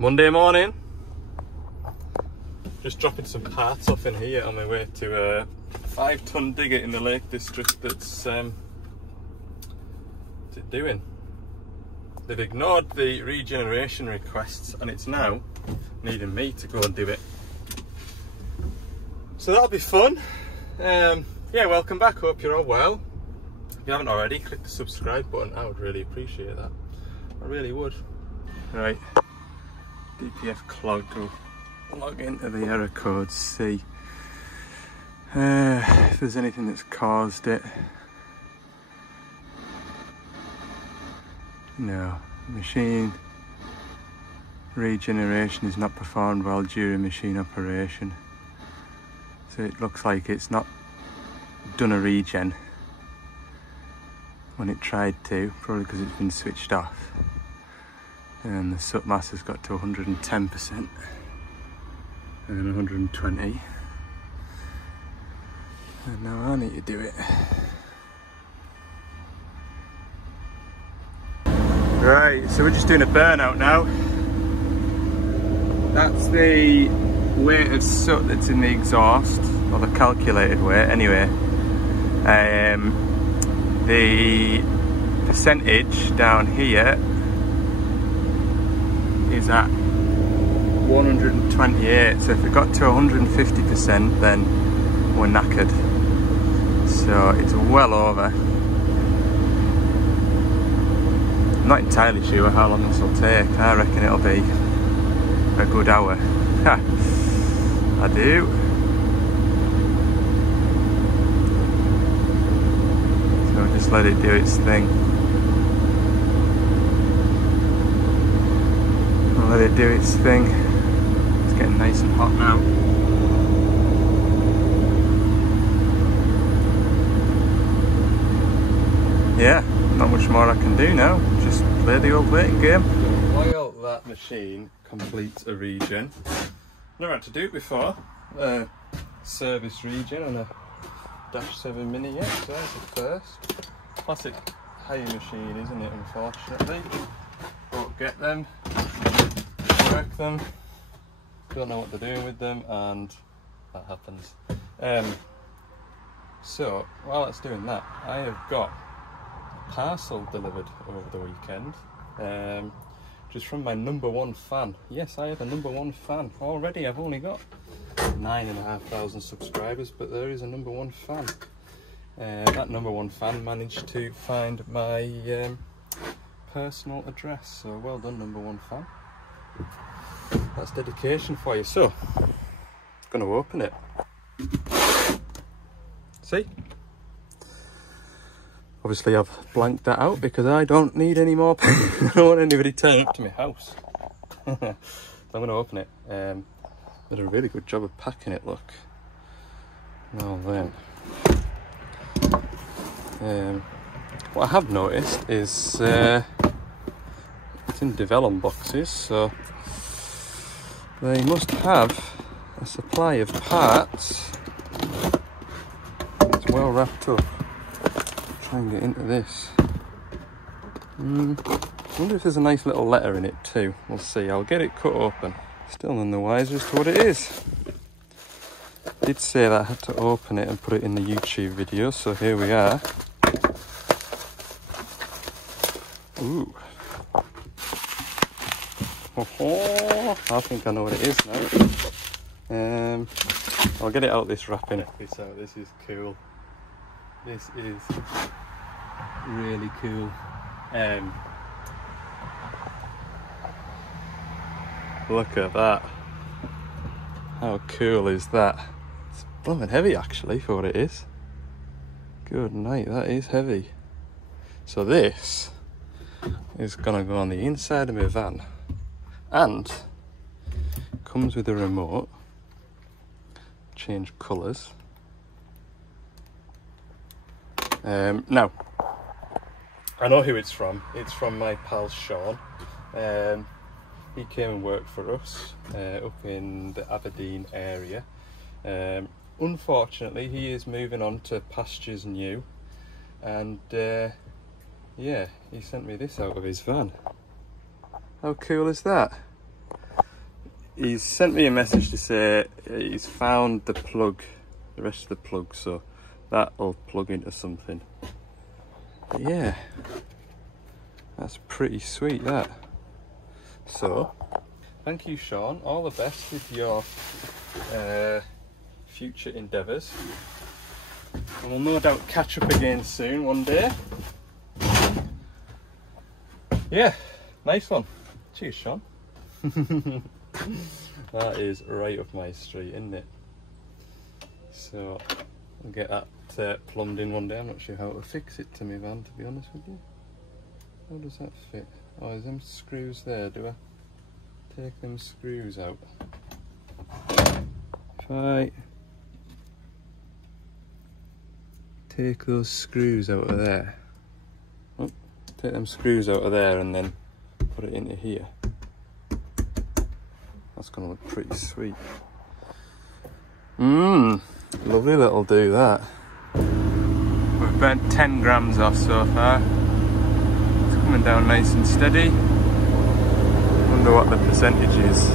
Monday morning. Just dropping some parts off in here on my way to a 5-ton digger in the Lake District that's what's it doing? They've ignored the regeneration requests and it's now needing me to go and do it. So that'll be fun. Yeah, welcome back, hope you're all well. If you haven't already, click the subscribe button, I would really appreciate that. I really would. Right, DPF clog, go log into the error codes, see if there's anything that's caused it. No, machine regeneration is not performed well during machine operation. So it looks like it's not done a regen when it tried to, probably because it's been switched off. And the soot mass has got to 110% and then 120. And now I need to do it. Right, so we're just doing a burnout now. That's the weight of soot that's in the exhaust, or the calculated weight anyway. The percentage down here is at 128, so if it got to 150% then we're knackered. So it's well over. I'm not entirely sure how long this will take. I reckon it'll be a good hour. I do. So just let it do its thing. Let it do its thing. It's getting nice and hot now. Yeah, not much more I can do now. Just play the old waiting game. While that machine completes a regen, never had to do it before. Service regen on a Dash 7 Mini yet, so that's the first. Classic hire machine, isn't it, unfortunately. But get them, work them, don't know what they're doing with them, and that happens. So while it's doing that, I have got a parcel delivered over the weekend, just from my #1 fan. Yes, I have a #1 fan already. I've only got 9,500 subscribers, but there is a #1 fan. That #1 fan managed to find my personal address, so well done, #1 fan. That's dedication for you. So, going to open it. See? Obviously I've blanked that out because I don't need any more. I don't want anybody turning up to my house. So I'm going to open it. Did a really good job of packing it, look. Now then. What I have noticed is it's in Devellum boxes, so they must have a supply of parts. It's well wrapped up. Try and get into this. I wonder if there's a nice little letter in it too. We'll see. I'll get it cut open. Still none the wiser as to what it is. I did say that I had to open it and put it in the YouTube video, so here we are. Ooh. Oh, I think I know what it is now. I'll get it out this wrapping. So this is cool. This is really cool. Look at that. How cool is that? It's blooming heavy actually for what it is. Good night, that is heavy. So this is gonna go on the inside of my van and comes with a remote. Change colours. Now, I know who it's from. It's from my pal Sean. He came and worked for us up in the Aberdeen area. Unfortunately, he is moving on to pastures new, and yeah, he sent me this out of his van. How cool is that? he's sent me a message to say he's found the plug, the rest of the plug, so that'll plug into something. But yeah, that's pretty sweet, that. So, thank you, Sean. All the best with your future endeavours. And we'll no doubt catch up again soon, one day. Yeah, nice one. Cheers, Sean. That is right up my street, isn't it? So, I'll get that plumbed in one day. I'm not sure how to fix it to my van, to be honest with you. How does that fit? Oh, is them screws there? Do I take them screws out? If I take those screws out of there, oh, take them screws out of there and then put it into here, that's gonna look pretty sweet. Lovely little do that. We've burnt 10 grams off so far. It's coming down nice and steady. Wonder what the percentage is.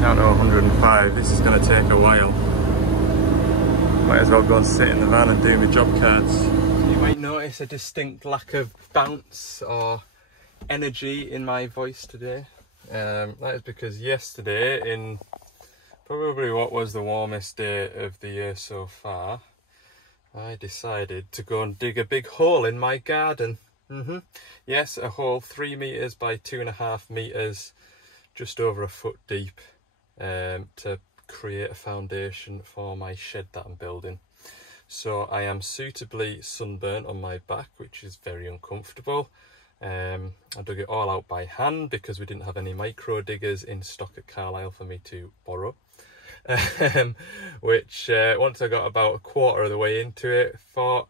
Down to 105. This is going to take a while. Might as well go and sit in the van and do my job cards. You might notice a distinct lack of bounce or energy in my voice today. That is because yesterday, in probably what was the warmest day of the year so far, I decided to go and dig a big hole in my garden. Yes, a hole 3 metres by 2.5 metres, just over a foot deep, to create a foundation for my shed that I'm building. So I am suitably sunburnt on my back, which is very uncomfortable. I dug it all out by hand because we didn't have any micro diggers in stock at Carlisle for me to borrow. Which once I got about a quarter of the way into it, thought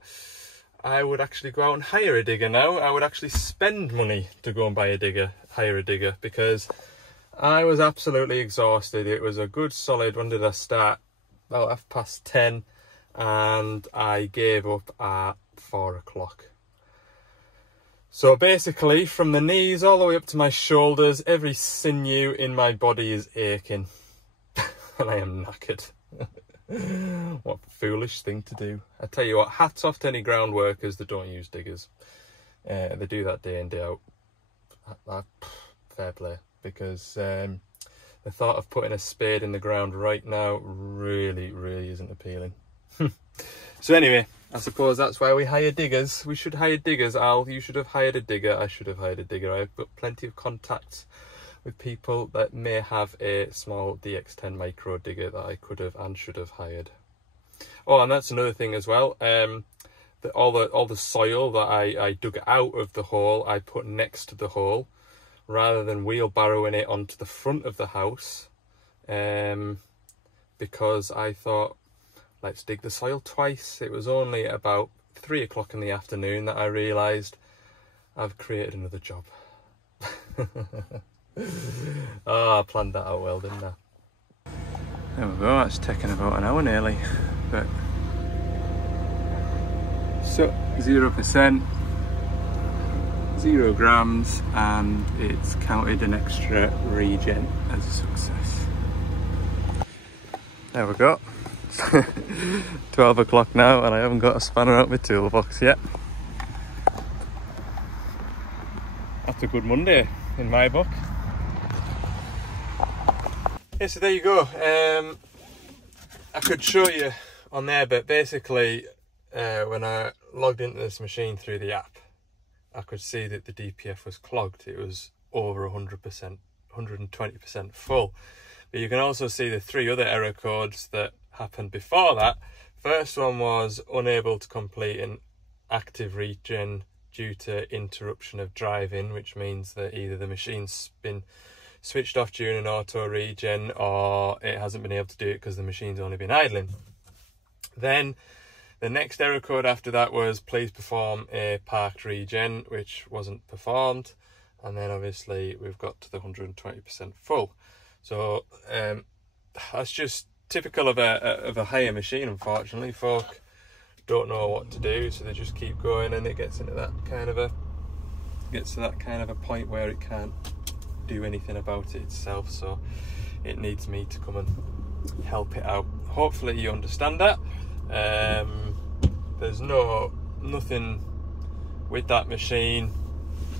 I would actually go out and hire a digger now. I would actually spend money to go and buy a digger, hire a digger, because I was absolutely exhausted. It was a good solid, when did I start? About 10:30, and I gave up at 4 o'clock. So basically, from the knees all the way up to my shoulders, every sinew in my body is aching. And I am knackered. What a foolish thing to do. I tell you what, hats off to any ground workers that don't use diggers. They do that day in, day out. Fair play. Because the thought of putting a spade in the ground right now really, really isn't appealing. So anyway, I suppose that's why we hire diggers. We should hire diggers. Al, you should have hired a digger. I should have hired a digger. I've got plenty of contacts with people that may have a small DX10 micro digger that I could have and should have hired. Oh, and that's another thing as well. All the soil that I dug out of the hole, I put next to the hole, rather than wheelbarrowing it onto the front of the house, because I thought, let's dig the soil twice. It was only about 3 o'clock in the afternoon that I realised I've created another job. Oh, I planned that out well, didn't I? There we go, that's taken about an hour nearly. But so 0%, 0 grams, and it's counted an extra regen as a success. There we go. 12 o'clock now and I haven't got a spanner out of my toolbox yet. That's a good Monday in my book. Yeah, so there you go. I could show you on there, but basically when I logged into this machine through the app, I could see that the DPF was clogged. It was over 100%, 120% full. But you can also see the 3 other error codes that happened before that. First one was unable to complete an active regen due to interruption of driving, which means that either the machine's been switched off during an auto regen or it hasn't been able to do it because the machine's only been idling. Then the next error code after that was please perform a parked regen, which wasn't performed. And then obviously we've got to the 120% full. So that's just typical of a hire machine, unfortunately. Folk don't know what to do, so they just keep going, and it gets into that kind of a point where it can't do anything about it itself, so it needs me to come and help it out. Hopefully you understand that. There's nothing with that machine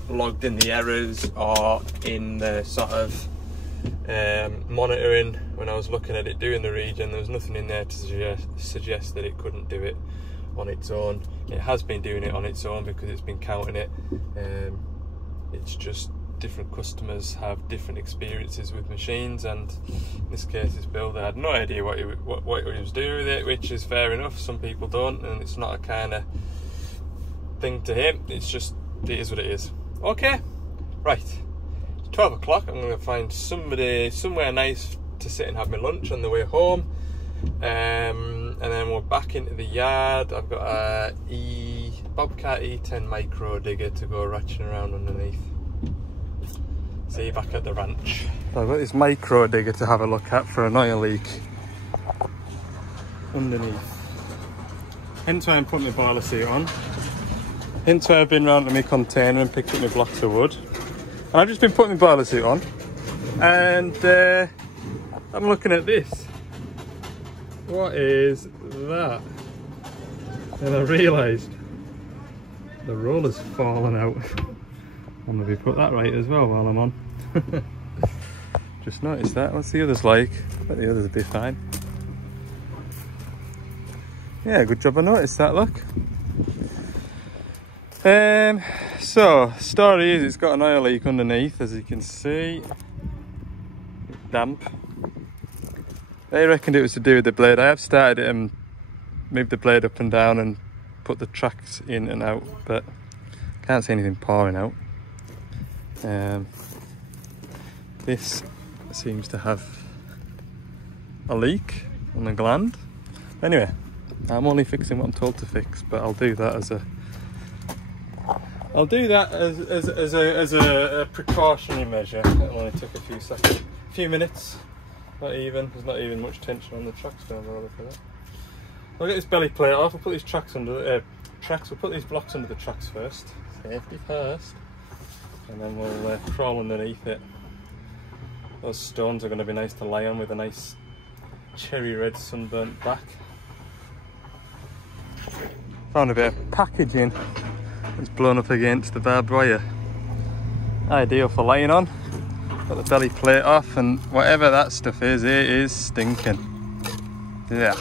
logged in the errors or in the sort of monitoring. When I was looking at it doing the regen, there was nothing in there to suggest that it couldn't do it on its own. It has been doing it on its own because it's been counting it. It's just different customers have different experiences with machines, and in this case this builder had no idea what he was doing with it, which is fair enough. Some people don't, and it's not a kind of thing to him. It's just, it is what it is. Okay, right, it's 12 o'clock. I'm going to find somewhere nice to sit and have my lunch on the way home, and then we're back into the yard. I've got a Bobcat E10 micro digger to go ratcheting around underneath. See you back at the ranch. I've got this micro digger to have a look at for an oil leak underneath. Hence why I'm putting my boiler seat on. Hence why I've been round to my container and picked up my blocks of wood. And I've just been putting my boiler seat on, and I'm looking at this. What is that? And I realised the roller's fallen out. I'll maybe put that right as well while I'm on. Just noticed that. What's the others like? I bet the others will be fine. Yeah, good job I noticed that, look. So, story is, it's got an oil leak underneath, as you can see. It's damp. They reckoned it was to do with the blade. I have started it and moved the blade up and down and put the tracks in and out, but can't see anything pouring out. This seems to have a leak on the gland. Anyway, I'm only fixing what I'm told to fix, but I'll do that as a precautionary measure. It'll only take a few minutes. Not even. There's not even much tension on the tracks going over for that. I'll get this belly plate off. We'll put these tracks under the tracks. We'll put these blocks under the tracks first. Safety first. And then we'll crawl underneath it. Those stones are going to be nice to lie on with a nice cherry red sunburnt back. Found a bit of packaging that's blown up against the barbed wire. Ideal for laying on. Got the belly plate off, and whatever that stuff is, it is stinking. Yeah.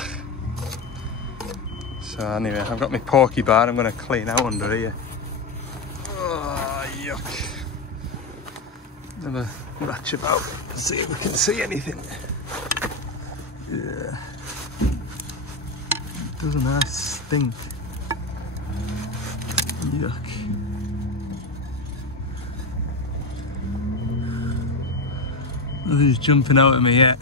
So anyway, I've got my porky bar. I'm going to clean out under here. Oh, yuck. Have a ratch about and see if we can see anything. Yeah. It does a nice stink. Yuck. Nothing's jumping out at me yet.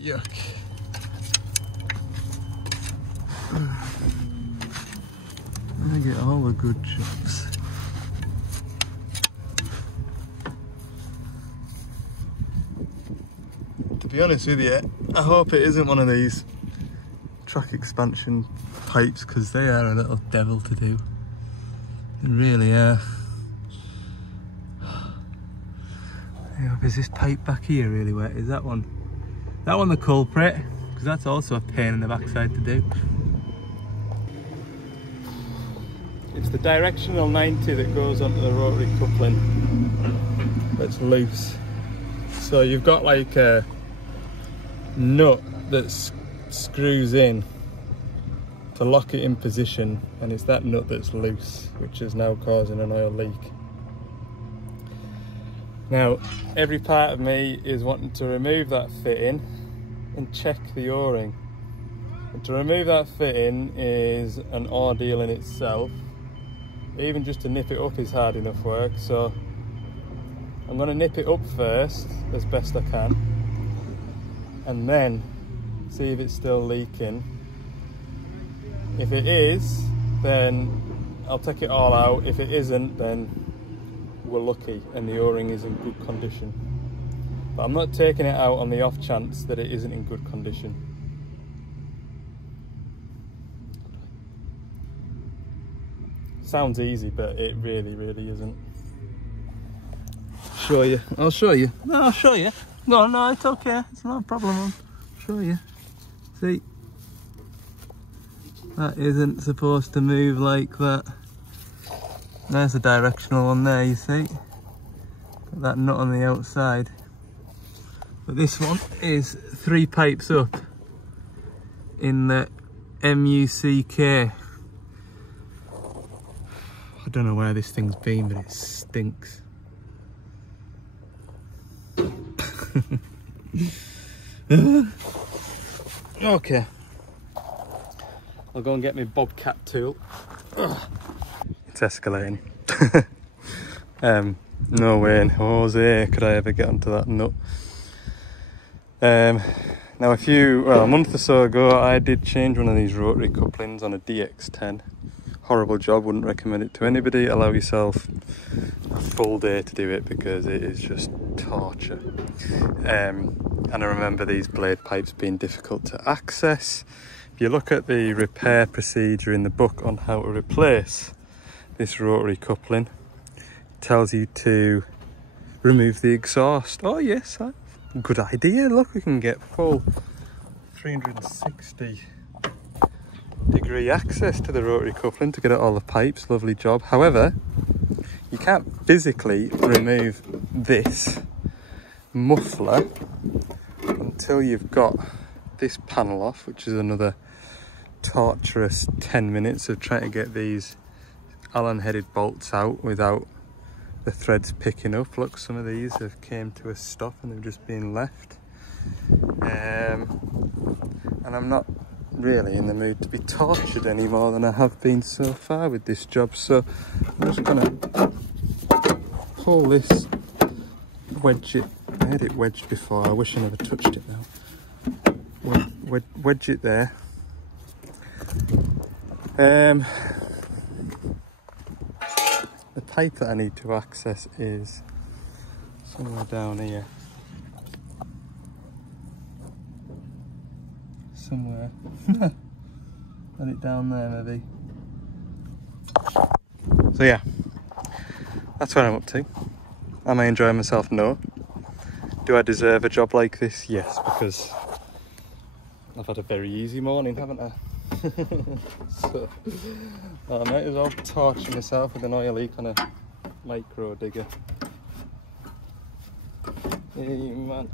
Yuck. I get all the good chunks. To be honest with you, I hope it isn't one of these track expansion pipes, because they are a little devil to do. They really are. Is this pipe back here really wet? Is that one? That one the culprit? Because that's also a pain in the backside to do. It's the directional 90 that goes onto the rotary coupling that's loose. So you've got like a nut that screws in to lock it in position, and it's that nut that's loose, which is now causing an oil leak. Now, every part of me is wanting to remove that fitting and check the O-ring. And to remove that fitting is an ordeal in itself. Even just to nip it up is hard enough work, so I'm going to nip it up first as best I can, and then see if it's still leaking. If it is, then I'll take it all out. If it isn't, then we're lucky and the O-ring is in good condition. But I'm not taking it out on the off chance that it isn't in good condition. Sounds easy, but it really, really isn't. Show you. I'll show you. No, I'll show you. No, no, it's okay. It's not a problem. I'll show you. See? That isn't supposed to move like that. There's a directional one there, you see? Got that nut on the outside. But this one is 3 pipes up in the MUCK. I don't know where this thing's been, but it stinks. Okay. I'll go and get my Bobcat tool. It's escalating. No way in Jose could I ever get onto that nut. Now a month or so ago I did change one of these rotary couplings on a DX10. Horrible job, wouldn't recommend it to anybody. Allow yourself a full day to do it because it is just torture. And I remember these blade pipes being difficult to access. If you look at the repair procedure in the book on how to replace this rotary coupling, it tells you to remove the exhaust. Oh yes, good idea. Look, we can get full 360 degree access to the rotary coupling to get at all the pipes. Lovely job. However, you can't physically remove this muffler until you've got this panel off, which is another torturous 10 minutes of trying to get these Allen headed bolts out without the threads picking up. Look, some of these have came to a stop and they've just been left. And I'm not really in the mood to be tortured any more than I have been so far with this job, so I'm just gonna pull this, wedge it. I had it wedged before, I wish I never touched it now. Wedge it there. The pipe that I need to access is somewhere down here. Somewhere. Put it down there maybe. So yeah, that's what I'm up to. Am I enjoying myself? No. Do I deserve a job like this? Yes, because I've had a very easy morning, haven't I? So I might as well torture myself with an oil leak on a micro digger. Hey man,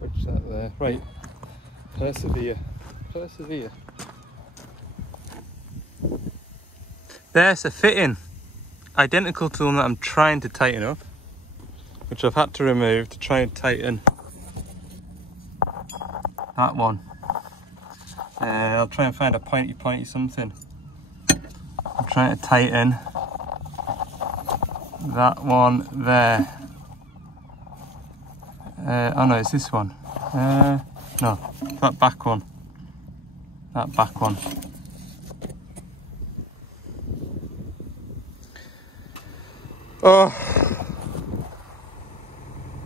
what's that there? Right. Persevere. Persevere. There's a fitting. Identical to the one that I'm trying to tighten up, which I've had to remove to try and tighten that one. I'll try and find a pointy something. I'm trying to tighten that one there. Oh no, it's this one. No, that back one. That back one. Oh,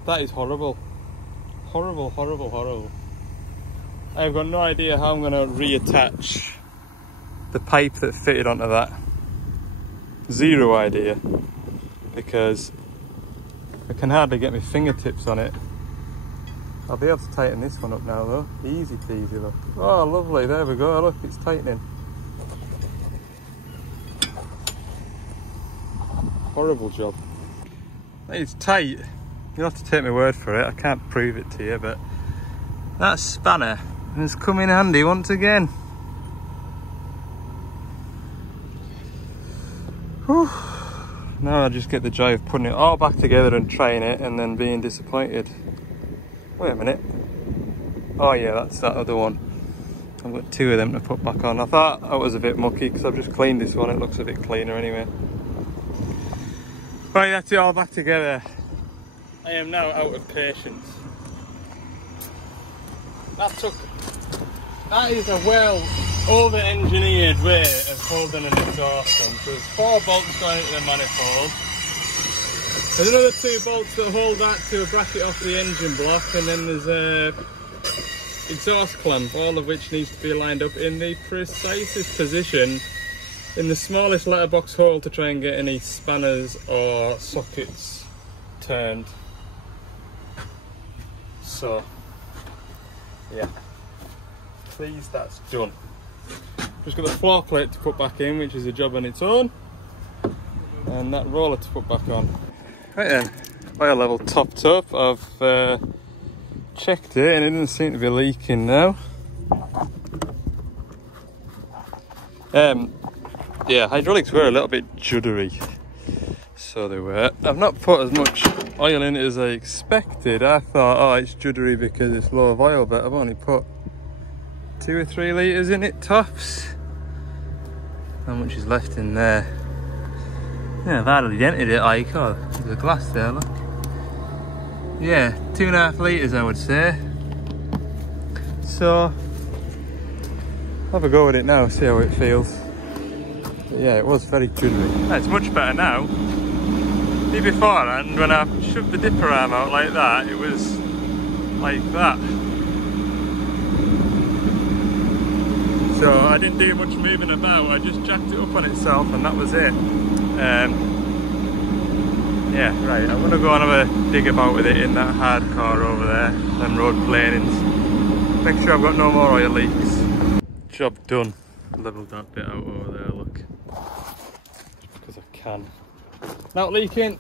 that is horrible. Horrible, horrible, horrible. I've got no idea how I'm going to reattach the pipe that fitted onto that. Zero idea. Because I can hardly get my fingertips on it. I'll be able to tighten this one up now though. Easy peasy, look. Oh lovely, there we go, look, it's tightening. Horrible job. It's tight. You'll have to take my word for it, I can't prove it to you, but that spanner has come in handy once again. Whew. Now I just get the joy of putting it all back together and trying it and then being disappointed. Wait a minute. Oh yeah, that's that other one. I've got 2 of them to put back on. I thought I was a bit mucky because I've just cleaned this one. It looks a bit cleaner anyway. Right, that's it all back together. I am now out of patience. That is a well over-engineered way of holding an exhaust on. So there's 4 bolts going into the manifold. There's another 2 bolts that hold that to a bracket off the engine block, and then there's a exhaust clamp, all of which needs to be lined up in the precisest position in the smallest letterbox hole to try and get any spanners or sockets turned. So yeah, please, that's done. Just got the floor plate to put back in, which is a job on its own, and that roller to put back on. Right then, oil level topped up. I've checked it and it doesn't seem to be leaking now. Yeah, hydraulics were a little bit juddery, so they were. I've not put as much oil in it as I expected. I thought, oh, it's juddery because it's low of oil, but I've only put 2 or 3 litres in it tops. How much is left in there? Yeah, I've hardly dented it, like, oh, there's a glass there, look. Yeah, 2.5 litres I would say. So, have a go with it now, see how it feels. But yeah, it was very juddery. It's much better now. See, beforehand, when I shoved the dipper arm out like that, it was like that. So I didn't do much moving about, I just jacked it up on itself and that was it. Yeah, right, I'm gonna go and have a dig about with it in that hardcore over there, them road planings. Make sure I've got no more oil leaks. Job done. Leveled that bit out over there, look. Because I can. Not leaking,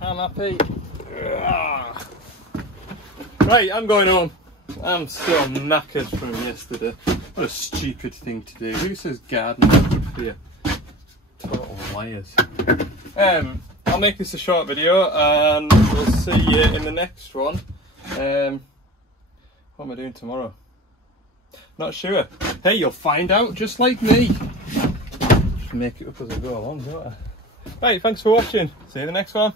I'm happy. Right, I'm going home. I'm so knackered from yesterday. What a stupid thing to do. Who says gardening is good for you? Total liars. I'll make this a short video and we'll see you in the next one. What am I doing tomorrow? Not sure. Hey, you'll find out just like me. Just make it up as I go along, don't I? Right, thanks for watching. See you in the next one.